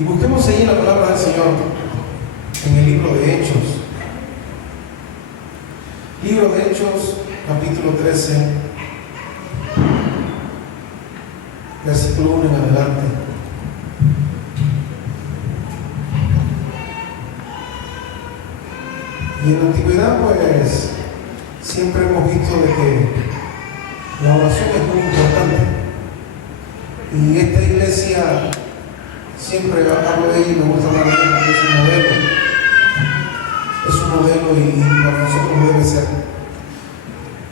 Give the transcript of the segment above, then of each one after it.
Y busquemos ahí la palabra del Señor en el libro de Hechos. Libro de Hechos, capítulo 13, versículo 1 en adelante. Y en la antigüedad, pues, siempre hemos visto de que la oración es muy importante. Y esta iglesia, siempre hablo de ella y me gusta hablar de ella porque es un modelo. Es un modelo y para nosotros debe ser.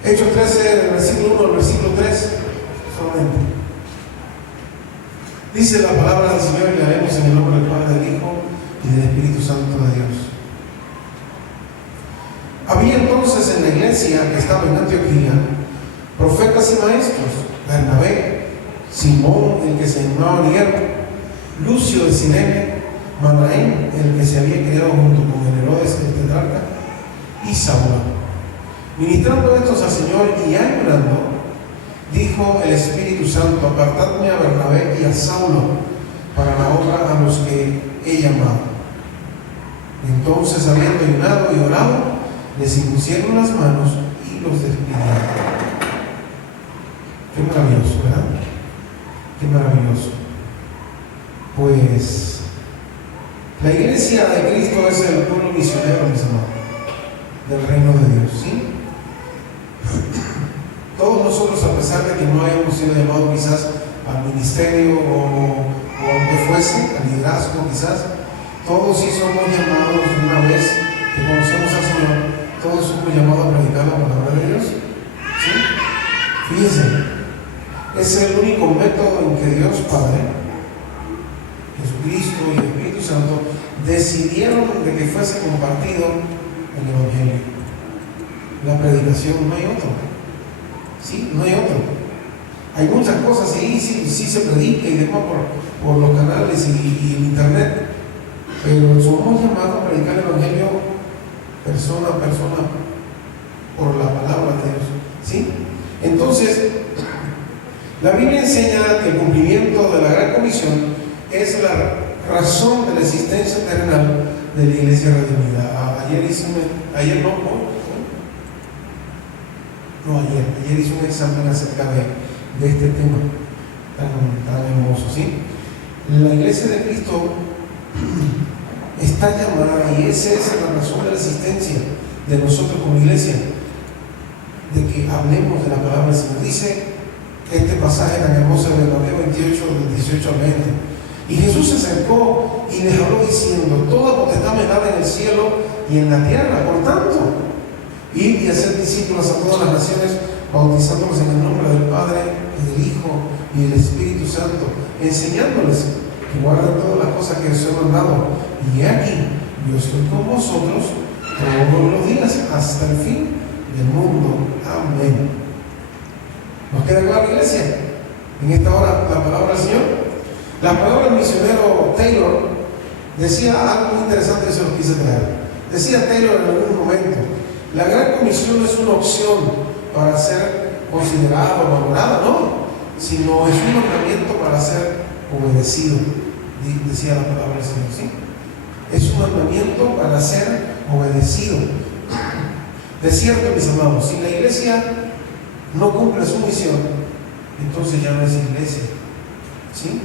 Hechos 13, del versículo 1 al versículo 3, solamente. Dice la palabra del Señor y la leemos en el nombre del Padre, del Hijo y del Espíritu Santo de Dios. Había entonces en la iglesia que estaba en Antioquía profetas y maestros: Bernabé, Simón, el que se llamaba Niger, Lucio de Cirene, Manaén, el que se había criado junto con el Herodes el tetrarca, y Saulo. Ministrando estos al Señor y ayunando, dijo el Espíritu Santo: apartadme a Bernabé y a Saulo para la obra a los que he llamado. Entonces, habiendo ayunado y orado, les impusieron las manos y los despidieron. Qué maravilloso, ¿verdad? Qué maravilloso. Pues la iglesia de Cristo es el pueblo misionero, mis amados, del reino de Dios, ¿sí? Todos nosotros, a pesar de que no hayamos sido llamados quizás al ministerio o aunque fuese, al liderazgo quizás, todos sí somos llamados una vez que conocemos al Señor, todos somos llamados a predicar la palabra de Dios, ¿sí? Fíjense, es el único método en que Dios Padre, Jesucristo y el Espíritu Santo decidieron de que fuese compartido el Evangelio. La predicación, no hay otro. ¿Sí? No hay otro. Hay muchas cosas, sí se predica y demás por los canales y el internet, pero somos llamados a predicar el Evangelio persona a persona por la palabra de Dios. ¿Sí? Entonces, la Biblia enseña que el cumplimiento de la Gran Comisión es la razón de la existencia terrenal de la Iglesia Redimida. Ayer hice un examen acerca de este tema tan hermoso, ¿sí? La Iglesia de Cristo está llamada, y esa es la razón de la existencia de nosotros como iglesia, de que hablemos de la palabra del Señor. Dice este pasaje tan hermoso de Mateo 28, del 18 al 20. Y Jesús se acercó y les habló diciendo: toda potestad me dada en el cielo y en la tierra. Por tanto, id y hacer discípulos a todas las naciones, bautizándolos en el nombre del Padre, y del Hijo y del Espíritu Santo, enseñándoles que guarden todas las cosas que os he mandado. Y he aquí, yo estoy con vosotros todos los días hasta el fin del mundo. Amén. ¿Nos queda clara, iglesia? En esta hora, la palabra del Señor. La palabra del misionero Taylor decía algo muy interesante que se lo quise traer. Decía Taylor en algún momento: la Gran Comisión no es una opción para ser considerada o valorada, no, sino es un mandamiento para ser obedecido. Decía la palabra del Señor, ¿sí? Es un mandamiento para ser obedecido. De cierto, mis amados, si la iglesia no cumple su misión, entonces ya no es iglesia, ¿sí?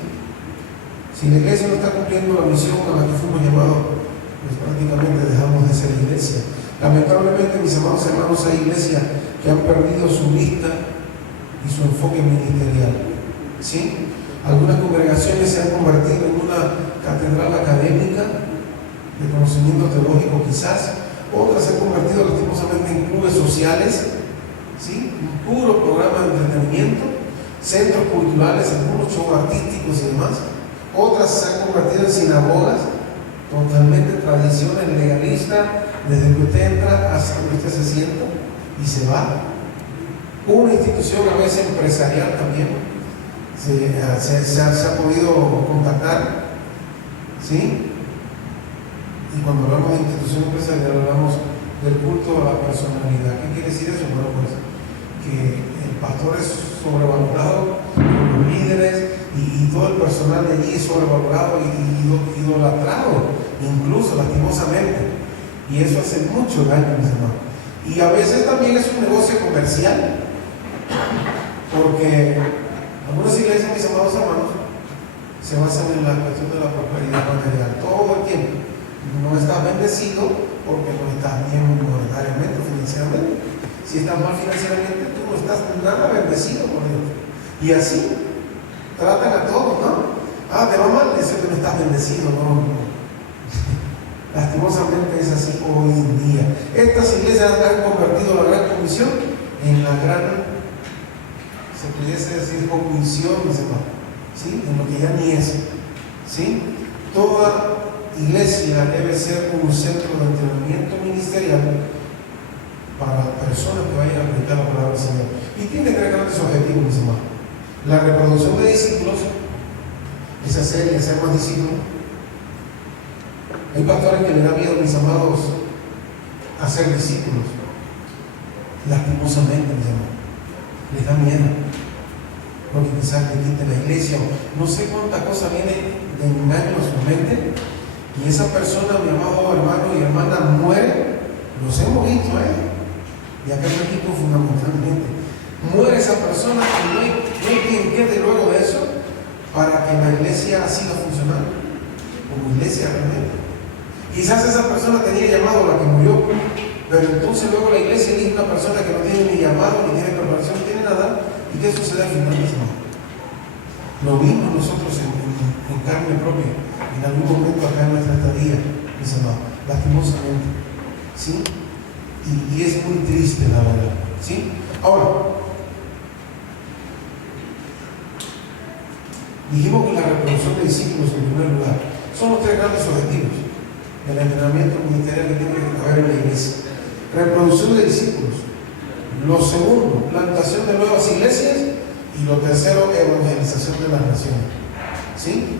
Si la iglesia no está cumpliendo la misión a la que fuimos llamados, pues prácticamente dejamos de ser iglesia. Lamentablemente, mis amados hermanos, hay iglesias que han perdido su vista y su enfoque ministerial, ¿sí? Algunas congregaciones se han convertido en una catedral académica de conocimiento teológico quizás, otras se han convertido lastimosamente en clubes sociales, ¿sí? Un puro programa de entretenimiento, centros culturales, algunos shows artísticos y demás. Otras se han convertido en sinagogas, totalmente tradiciones legalistas, desde que usted entra hasta que usted se sienta y se va. Una institución a veces empresarial también se ha podido contactar, ¿sí? Y cuando hablamos de institución empresarial hablamos del culto a la personalidad. ¿Qué quiere decir eso? Bueno, pues que el pastor es sobrevalorado por los líderes y todo el personal de allí es sobrevalorado y idolatrado, incluso lastimosamente. Y eso hace mucho daño, mis hermanos. Y a veces también es un negocio comercial, porque algunas iglesias, mis amados hermanos, se basan en la cuestión de la prosperidad material todo el tiempo. No estás bendecido porque no estás bien monetariamente o financieramente. Si estás mal financieramente, tú no estás nada bendecido por Dios. Y así tratan a todos, ¿no? Te va mal, eso que no estás bendecido, no. Lastimosamente es así hoy en día. Estas iglesias han convertido la gran comisión en la gran, se pudiese decir, comisión, ¿sí? En lo que ya ni es, ¿sí? Toda iglesia debe ser un centro de entrenamiento ministerial para personas que vayan a predicar la palabra del Señor. Y tiene tres grandes objetivos, mis hermanos. La reproducción de discípulos, esa serie, ser más discípulos. Hay pastores que le da miedo, mis amados, a ser discípulos. Lastimosamente, mis hermanos. Les da miedo. Porque quizás le quiten la iglesia. No sé cuánta cosa viene de engaño a su mente. Y esa persona, mi amado hermano y hermana, muere. Los hemos visto, y acá en México fundamentalmente. Muere esa persona y no hay quien quede luego de eso para que la iglesia siga funcionando como iglesia realmente. Quizás esa persona tenía llamado a la que murió, pero entonces luego la iglesia elige una persona que no tiene ni llamado, ni tiene preparación, ni tiene nada. ¿Y qué sucede al final? Lo vimos nosotros en carne propia, en algún momento acá en nuestra estadía, mis hermanos, lastimosamente, ¿sí? Y es muy triste, la verdad, ¿sí? Ahora, dijimos que la reproducción de discípulos, en primer lugar, son los tres grandes objetivos del entrenamiento ministerial que tiene que haber en la iglesia. Reproducción de discípulos. Lo segundo, plantación de nuevas iglesias. Y lo tercero, evangelización de las naciones. ¿Sí?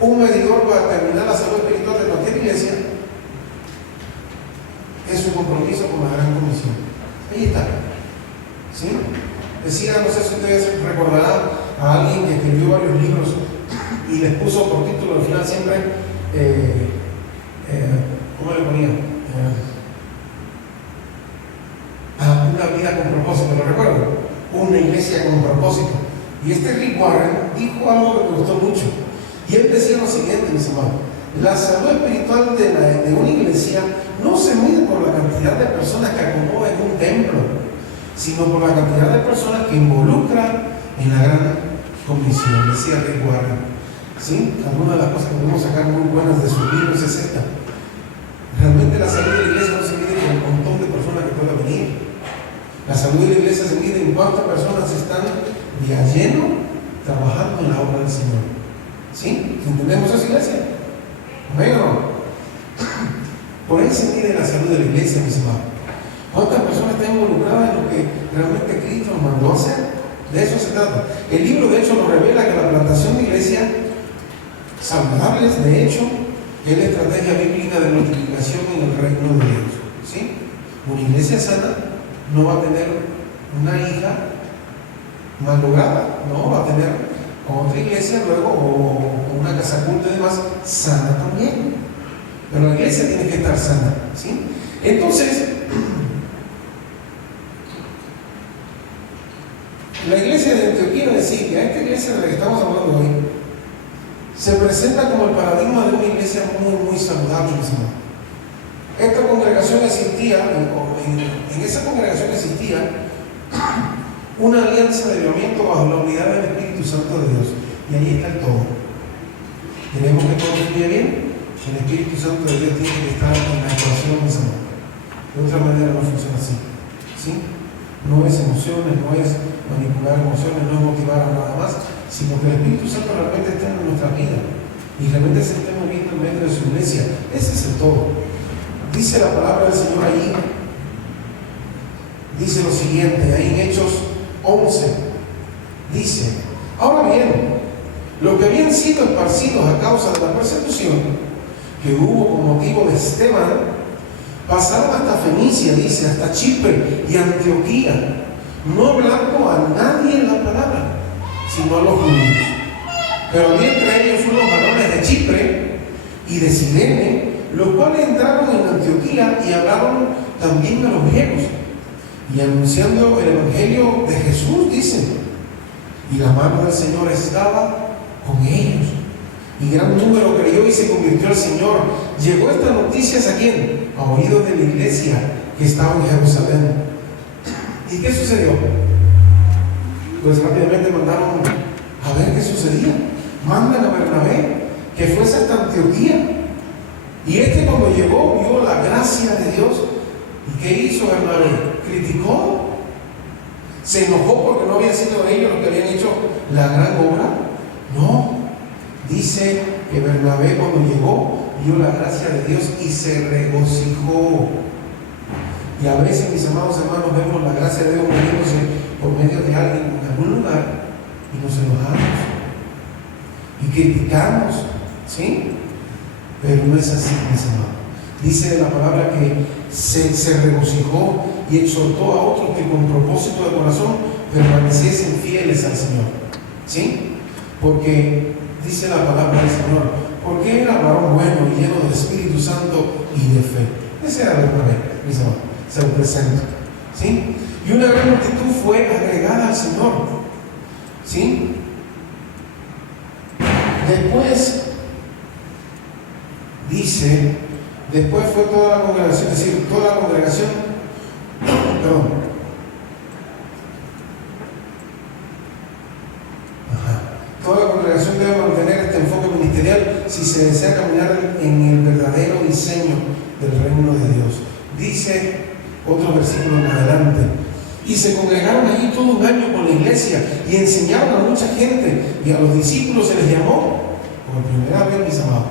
Un medidor para determinar la salud espiritual de cualquier iglesia es su compromiso con la gran comisión. Ahí está. ¿Sí? Decía, no sé si ustedes recordarán a alguien que escribió varios libros y les puso por título al final siempre, ¿cómo le ponía? Una vida con propósito, ¿lo recuerdo? Una iglesia con propósito. Y este Rick Warren dijo algo que me gustó mucho. Y él decía lo siguiente, mis hermanos: la salud espiritual de una iglesia no se mide por la cantidad de personas que acomoda en un templo, sino por la cantidad de personas que involucra en la gran comisión, decía Rick Warren. ¿Sí? Algunas de las cosas que podemos sacar muy buenas de sus libros es esta. Realmente la salud de la iglesia no se mide por el montón de personas que puedan venir. La salud de la iglesia se mide en cuántas personas están de a lleno trabajando en la obra del Señor. ¿Sí? ¿Entendemos esa iglesia? ¿Amén o no? Por ahí se mide la salud de la iglesia, mis hermanos. ¿Cuántas personas están involucradas en lo que realmente Cristo nos mandó a hacer? De eso se trata. El libro, de hecho, nos revela que la plantación de iglesias saludables, de hecho, es la estrategia bíblica de multiplicación en el reino de Dios. ¿Sí? Una iglesia sana no va a tener una hija malograda, no, va a tener otra iglesia luego o una casa culta y demás sana también. Pero la iglesia tiene que estar sana, ¿sí? Entonces, la iglesia de Antioquía decía que esta iglesia de la que estamos hablando hoy se presenta como el paradigma de una iglesia muy, muy saludable, mis hermanos. Esta congregación existía, en esa congregación existía una alianza de avivamiento bajo la unidad del Espíritu Santo de Dios. Y ahí está el todo. Queremos que todo esté bien. El Espíritu Santo de Dios tiene que estar en la ecuación, mis hermanos. De otra manera no funciona así. ¿Sí? No es emociones, no es manipular emociones, no es motivar a nada más, sino que el Espíritu Santo realmente está en nuestra vida y realmente se está moviendo en medio de su iglesia. Ese es el todo. Dice la palabra del Señor ahí, dice lo siguiente, ahí en Hechos 11, dice: ahora bien, los que habían sido esparcidos a causa de la persecución que hubo con motivo de Esteban, pasaron hasta Fenicia, dice, hasta Chipre y Antioquía, no hablando a nadie en la palabra. sino a los judíos. Pero había entre ellos unos varones de Chipre y de Cirene, los cuales entraron en Antioquía y hablaron también a los griegos, y anunciando el evangelio de Jesús, dicen, y la mano del Señor estaba con ellos, y gran número creyó y se convirtió al Señor. Llegó esta noticia ¿a quién? A oídos de la iglesia que estaba en Jerusalén. ¿Y qué sucedió? Pues rápidamente mandaron a ver qué sucedía. Mandan a Bernabé que fuese hasta Antioquía. Y cuando llegó vio la gracia de Dios. ¿Y qué hizo Bernabé? Criticó. Se enojó porque no habían sido ellos los que habían hecho la gran obra. No. Dice que Bernabé cuando llegó vio la gracia de Dios y se regocijó. Y a veces, mis amados hermanos, vemos la gracia de Dios moviéndose por medio de alguien en algún lugar y nos enojamos y criticamos, ¿sí? Pero no es así, mis amados. Dice la palabra que se regocijó y exhortó a otros que con propósito de corazón permaneciesen fieles al Señor, ¿sí? Porque dice la palabra del Señor, porque era varón bueno y lleno del Espíritu Santo y de fe. Ese era Bernabé, mis amados. Se lo presento, ¿sí? Y una gran multitud fue agregada al Señor, ¿sí? Después dice, después fue toda la congregación, es decir, toda la congregación, toda la congregación debe mantener este enfoque ministerial si se desea caminar en el verdadero diseño del reino de Dios. Dice otro versículo en adelante, y se congregaron allí todo un año con la iglesia y enseñaron a mucha gente, y a los discípulos se les llamó por primera vez, mis amados.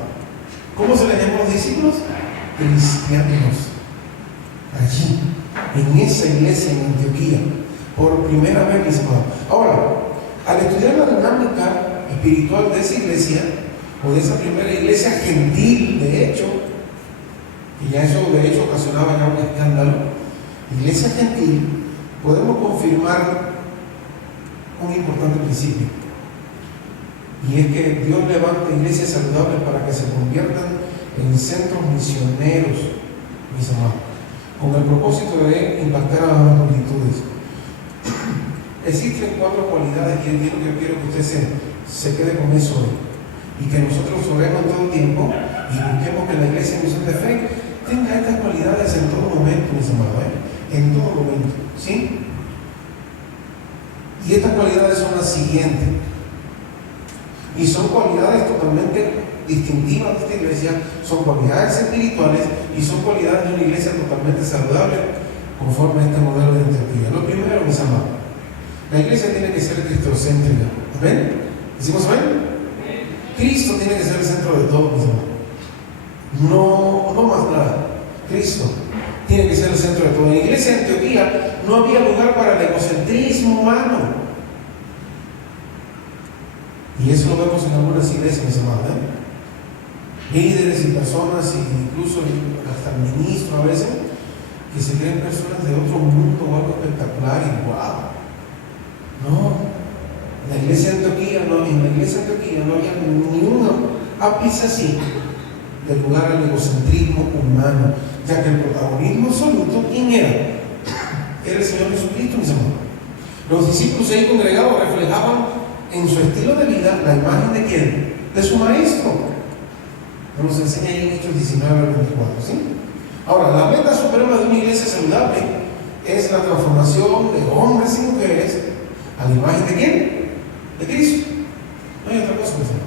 ¿Cómo se les llamó a los discípulos? Cristianos. Allí, en esa iglesia en Antioquía, por primera vez, mis amados. Ahora, al estudiar la dinámica espiritual de esa iglesia, o de esa primera iglesia gentil, de hecho, y ya eso de hecho ocasionaba ya un escándalo, iglesia gentil, podemos confirmar un importante principio, y es que Dios levanta iglesias saludables para que se conviertan en centros misioneros, mis amados, con el propósito de impactar a las multitudes. Existen 4 cualidades que yo quiero que usted se quede con eso hoy, y que nosotros oremos todo el tiempo y busquemos que la iglesia en Misión de Fe tenga estas cualidades en todo momento, mis amados, en todo momento, ¿sí? Y estas cualidades son las siguientes, y son cualidades totalmente distintivas de esta iglesia, son cualidades espirituales y son cualidades de una iglesia totalmente saludable conforme a este modelo de Antioquía. Lo primero, mis amados, la iglesia tiene que ser cristocéntrica. ¿Amén? ¿Decimos amén? Cristo tiene que ser el centro de todo, mis amados. No más nada. Cristo tiene que ser el centro de todo. En la iglesia de Antioquía no había lugar para el egocentrismo humano. Y eso lo vemos en algunas iglesias, mis amados. Líderes y personas, incluso hasta ministros a veces, que se creen personas de otro mundo o algo espectacular y wow. No, en la iglesia de Antioquía no había ni un ápice así del lugar al egocentrismo humano, ya que el protagonismo absoluto, ¿quién era? Era el Señor Jesucristo, mis amados. Los discípulos ahí congregados reflejaban en su estilo de vida la imagen de ¿quién? De su maestro. Nos enseña ahí en Hechos 19 al 24, ¿sí? Ahora, la meta suprema de una iglesia saludable es la transformación de hombres y mujeres a la imagen de ¿quién? De Cristo. No hay otra cosa que hacer.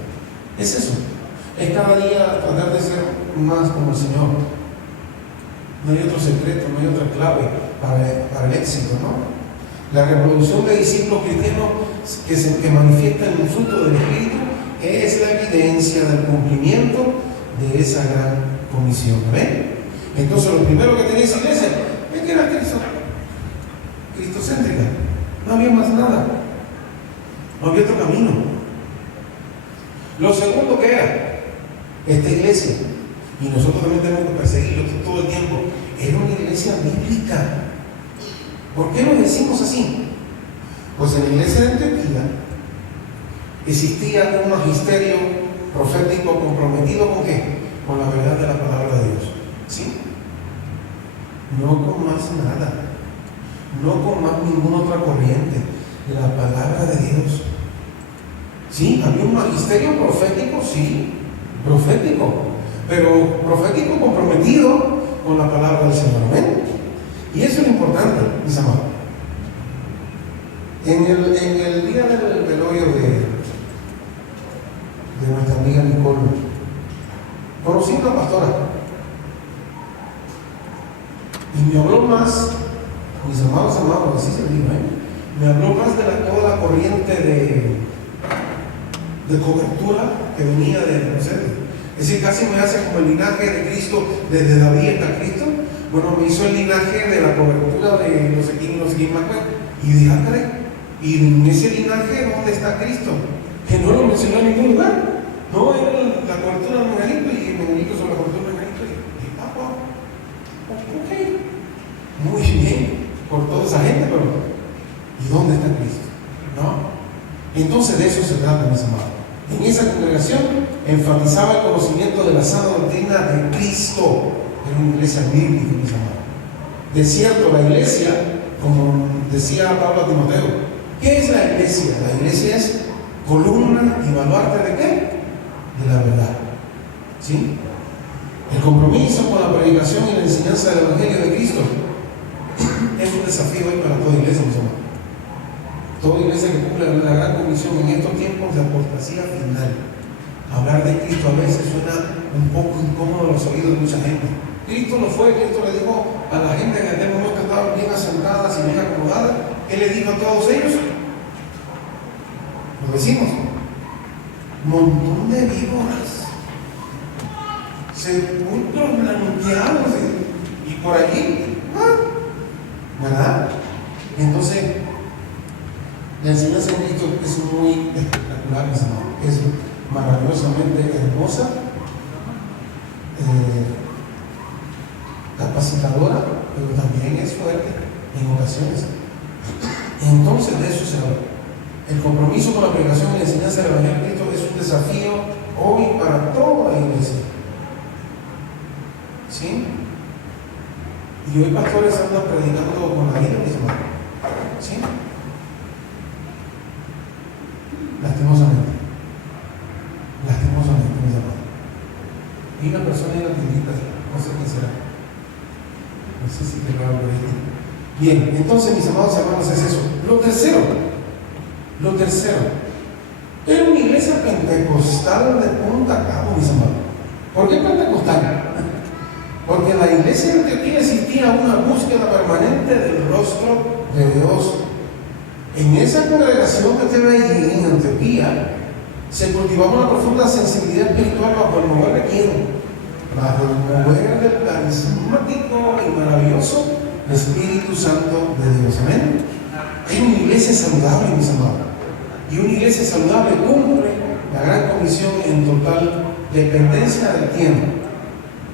Es eso. Es cada día tratar de ser más como el Señor. No hay otro secreto, no hay otra clave para el éxito, ¿no? La reproducción de discípulos cristianos que manifiestan el fruto del Espíritu es la evidencia del cumplimiento de esa gran comisión. ¿Ven? Entonces, lo primero que tenía esa iglesia es que era cristocéntrica. No había más nada. No había otro camino. Lo segundo que era esta iglesia, y nosotros también tenemos que perseguirlo todo el tiempo, era una iglesia bíblica. ¿Por qué lo decimos así? Pues en la iglesia de Antioquía Existía un magisterio profético comprometido ¿con qué? Con la verdad de la palabra de Dios. ¿Sí? No con más nada. No con más ninguna otra corriente. La palabra de Dios. ¿Sí? Había un magisterio profético, sí. Profético. Pero profético comprometido con la palabra del Señor. ¿Amén? Y eso es lo importante, mis amados. En el día del velorio de nuestra amiga Nicole, conocí a una pastora y me habló más, mis amados, así se dice, me habló más de toda la corriente de cobertura que venía de, no sé, es decir, casi me hace como el linaje de Cristo, desde David hasta Cristo. Bueno, me hizo el linaje de la cobertura de no sé quién más. Y dije, caray, y en ese linaje, ¿dónde está Cristo? Que no lo mencionó en ningún lugar. No, era la cobertura de Menganito y Menganito sobre la cobertura de Menganito. Y ok, muy bien, por toda esa gente, pero ¿y dónde está Cristo? ¿No? Entonces de eso se trata, mis amados. En esa congregación enfatizaba el conocimiento de la sana doctrina de Cristo. Era una iglesia bíblica, mis amados. De cierto, la iglesia, como decía Pablo a Timoteo, ¿qué es la iglesia? La iglesia es columna y baluarte ¿de qué? De la verdad. ¿Sí? El compromiso con la predicación y la enseñanza del Evangelio de Cristo es un desafío hoy para toda iglesia, mis amados. Toda iglesia que cumple la gran comisión en estos tiempos de apostasía final. Hablar de Cristo a veces suena un poco incómodo a los oídos de mucha gente. Cristo lo fue, Cristo le dijo a la gente que en aquel momento estaban bien asentadas y bien acomodadas. ¿Qué le dijo a todos ellos? Lo decimos. Montón de víboras, sepulcros blanqueados y por allí, ¿verdad? Entonces, la enseñanza de Cristo es muy espectacular, es maravillosamente hermosa, capacitadora, pero también es fuerte en ocasiones. Entonces de eso se habla. El compromiso con la predicación y la enseñanza del Evangelio de Cristo es un desafío hoy para toda la iglesia. ¿Sí? Y hoy pastores andan predicando con la vida, mis hermanos. ¿Sí? Lastimosamente, mis hermanos. Y una persona en la tiendita, no sé quién será. No sé si te lo hago ahí. Bien, entonces, mis amados hermanos, es eso. Lo tercero, era una iglesia pentecostal de punta a cabo, mis amados. ¿Por qué pentecostal? Porque en la iglesia de Antioquía existía una búsqueda permanente del rostro de Dios. En esa congregación que usted ve ahí en Antioquía, se cultivaba una profunda sensibilidad espiritual bajo el mover de quién? Bajo el mover del carismático y maravilloso Espíritu Santo de Dios. Amén. Es una iglesia saludable, mis amados. Y una iglesia saludable cumple la gran comisión en total dependencia de quién?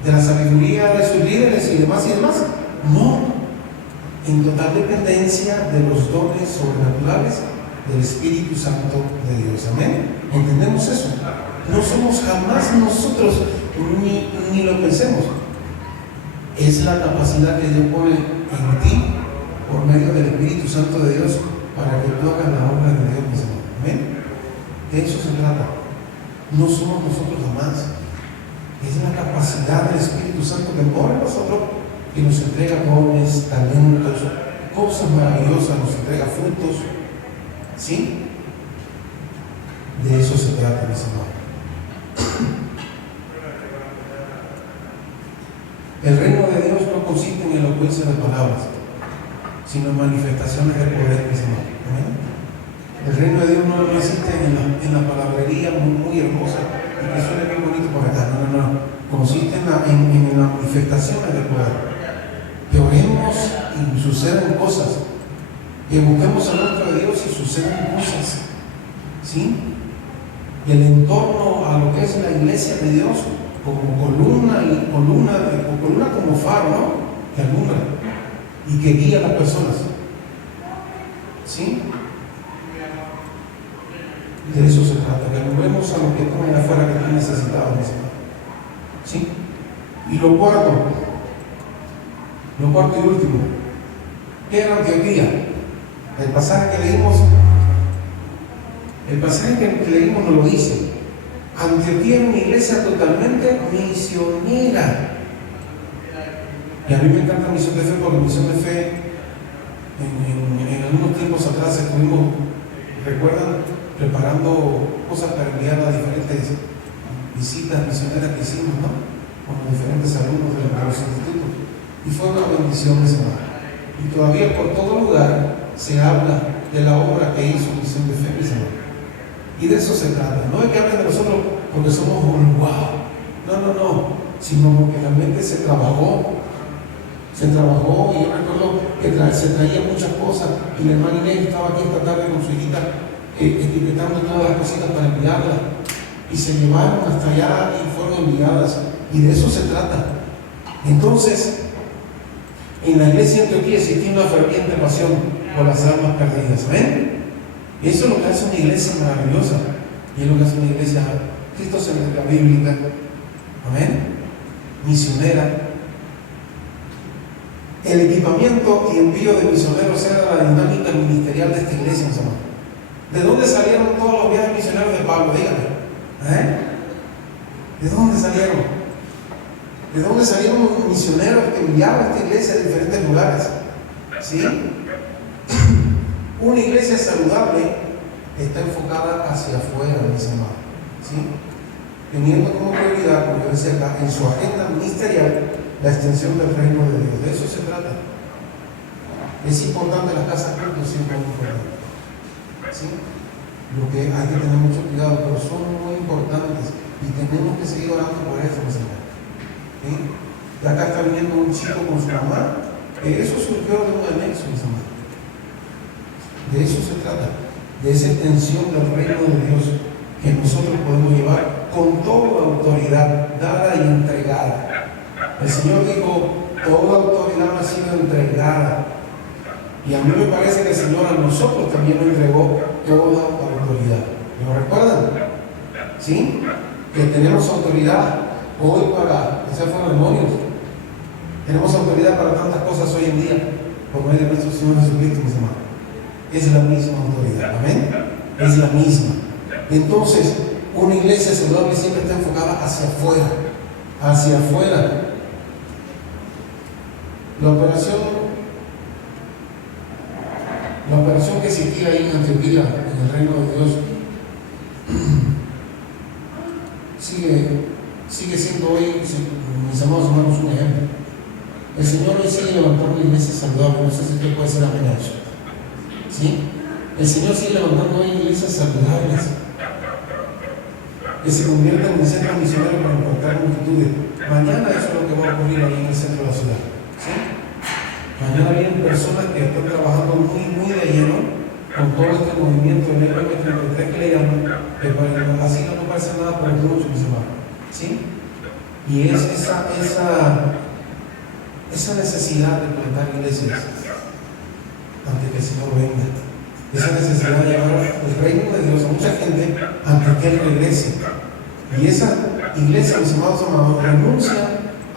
De la sabiduría de sus líderes y demás. No, en total dependencia de los dones sobrenaturales del Espíritu Santo de Dios. Amén. ¿Entendemos eso? No somos jamás nosotros, ni lo pensemos. Es la capacidad que Dios pone en ti por medio del Espíritu Santo de Dios para que tú hagas la obra de Dios, mis hermanos. Amén. De eso se trata. No somos nosotros jamás. Es la capacidad del Espíritu Santo que mora en nosotros y nos entrega dones, talentos, cosas maravillosas, nos entrega frutos. ¿Sí? De eso se trata, mis hermanos. El reino de Dios no consiste en elocuencia de palabras, sino en manifestaciones de poder, mis hermanos. ¿Amén? El reino de Dios no existe en la palabrería muy hermosa y que suene bien bonito por acá. No. Consiste en las manifestaciones de poder. Que oremos y sucedan cosas. Que busquemos el rostro de Dios y sucedan cosas. ¿Sí? Y el entorno a lo que es la iglesia de Dios, como columna como faro, ¿no? Que alumbra y que guía a las personas. ¿Sí? De eso se trata. trata, que nombremos a los que ponen afuera que están necesitados, mis hermanos. ¿Sí? Y lo cuarto y último, ¿qué era Antioquía? El pasaje que leímos nos lo dice. Antioquía era una iglesia totalmente misionera. Y a mí me encanta Misión de Fe, porque Misión de Fe en algunos tiempos atrás estuvimos, recuerdan, preparando cosas para enviar a diferentes visitas misioneras que hicimos, ¿no? Con los diferentes alumnos de los institutos. Y fue una bendición esa semana. Y todavía por todo lugar se habla de la obra que hizo Misión de Fe, mis hermanos. Y de eso se trata. No es que hablen de nosotros porque somos un wow. No. Sino porque realmente se trabajó. Y yo recuerdo que se traía muchas cosas. Y la hermana Inés estaba aquí esta tarde con su hijita etiquetando todas las cositas para enviarlas. Y se llevaron hasta allá y fueron enviadas. Y de eso se trata. Entonces, en la iglesia de Antioquía existía una ferviente pasión por las almas perdidas. ¿Ven? Eso es lo que hace una iglesia maravillosa. Y es lo que hace una iglesia cristocéntrica, bíblica. Amén. Misionera. El equipamiento y envío de misioneros era la dinámica ministerial de esta iglesia, mis hermanos. ¿De dónde salieron todos los viajes misioneros de Pablo? Dígame. ¿De dónde salieron? ¿De dónde salieron misioneros que enviaban a esta iglesia a diferentes lugares? ¿Sí? Una iglesia saludable está enfocada hacia afuera, mis hermanos. ¿Sí? Teniendo como prioridad, como yo decía acá, en su agenda ministerial, la extensión del reino de Dios. De eso se trata. Es importante las casas cultos, siempre es importante. ¿Sí? Lo que hay que tener mucho cuidado, pero son muy importantes y tenemos que seguir orando por eso, mis hermanos. ¿Sí? Y acá está viniendo un chico con su mamá, que eso surgió de un anexo, mis hermanos. De eso se trata, de esa extensión del reino de Dios que nosotros podemos llevar con toda autoridad dada y entregada. El Señor dijo, toda autoridad me ha sido entregada. Y a mí me parece que el Señor a nosotros también nos entregó toda autoridad. ¿Lo recuerdan? ¿Sí? Que tenemos autoridad hoy para hacer fuera demonios. Tenemos autoridad para tantas cosas hoy en día por medio de nuestro Señor Jesucristo, mis hermanos. Es la misma autoridad. Amén. Es la misma. Entonces, una iglesia saludable siempre está enfocada hacia afuera. Hacia afuera. La operación que existía ahí en Antioquía, en el reino de Dios, sigue siendo hoy, mis amados hermanos, un ejemplo. El Señor hoy sigue levantando iglesias saludables. No sé si usted puede ser amén a eso. ¿Sí? El Señor sigue levantando hoy iglesias saludables que se convierten en centros misioneros para impactar multitudes. Mañana eso es lo que va a ocurrir ahí en el centro de la ciudad. ¿Sí? Mañana vienen personas que están trabajando muy de lleno con todo este movimiento del M33 que le llaman, que para así no parece nada para muchos, mis hermanos. ¿Sí? Y es esa necesidad de plantar iglesias antes que el Señor venga. Esa necesidad de llevar el reino de Dios a mucha gente antes que Él regrese. Y esa iglesia, mis amados hermanos, renuncia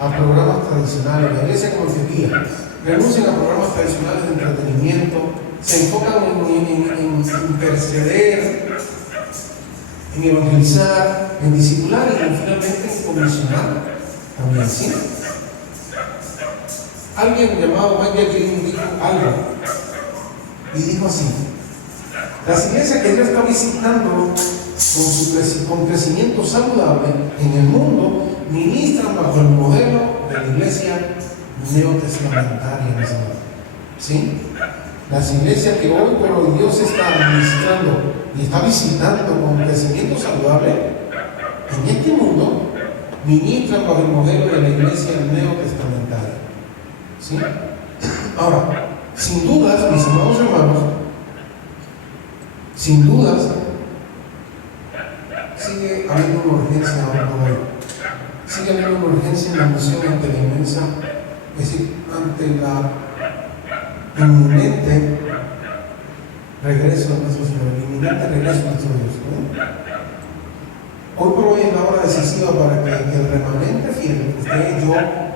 a programas tradicionales. La iglesia como Antioquía renuncian a programas tradicionales de entretenimiento, se enfocan en interceder, en evangelizar, en discipular y finalmente en comisionar también, ¿sí? Alguien llamado Michael Green dijo algo y dijo así: las iglesias que Dios está visitando con crecimiento saludable en el mundo ministran bajo el modelo de la iglesia neotestamentaria, ¿sí? Las iglesias que hoy por hoy Dios está administrando y está visitando con crecimiento saludable en este mundo ministran bajo el modelo de la iglesia neotestamentaria, ¿sí? Ahora, sin dudas, mis amados hermanos, sin dudas sigue habiendo una urgencia ahora por hoy. Sigue habiendo una urgencia en la misión ante la inmensa, es decir, ante la inminente regreso de nuestro Señor, el inminente regreso de nuestro Dios, ¿no? Hoy por hoy es la hora decisiva para que el remanente fiel, usted, yo,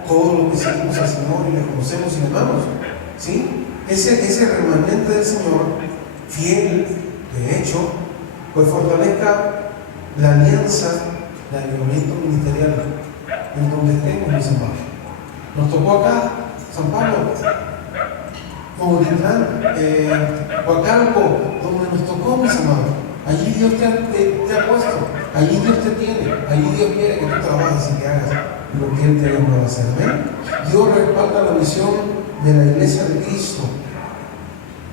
todos los que seguimos al Señor y le conocemos y le amamos, ¿sí? Ese remanente del Señor, fiel, de hecho, pues fortalezca la alianza de avivamiento ministerial en donde estemos, mis amados. Nos tocó acá, San Pablo, Mauritlán, Huacalco, donde nos tocó, mis amados. Allí Dios te ha puesto, allí Dios te tiene, allí Dios quiere que tú trabajes y que hagas lo que Él te ha llamado a hacer. ¿Amén? Dios respalda la misión de la Iglesia de Cristo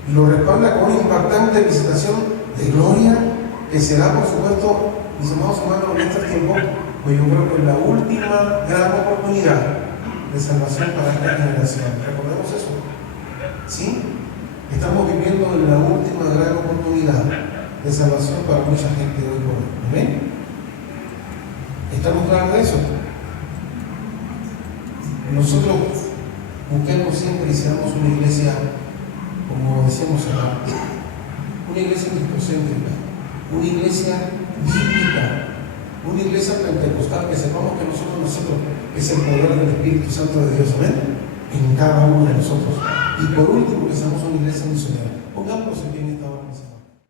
y lo respalda con una impactante visitación de gloria que será, por supuesto, mis amados hermanos, en este tiempo, pues yo creo que es la última gran oportunidad de salvación para esta generación. Recordemos eso. ¿Sí? Estamos viviendo en la última gran oportunidad de salvación para mucha gente hoy por hoy. ¿Amén? ¿Estamos claros de eso? Nosotros busquemos siempre y seamos una iglesia, como decíamos acá, una iglesia cristocéntrica, una iglesia bíblica, una iglesia pentecostal, que sepamos que nosotros es el poder del Espíritu Santo de Dios, amén, en cada uno de nosotros. Y por último, que seamos una iglesia misionera. Pongámonos en pie.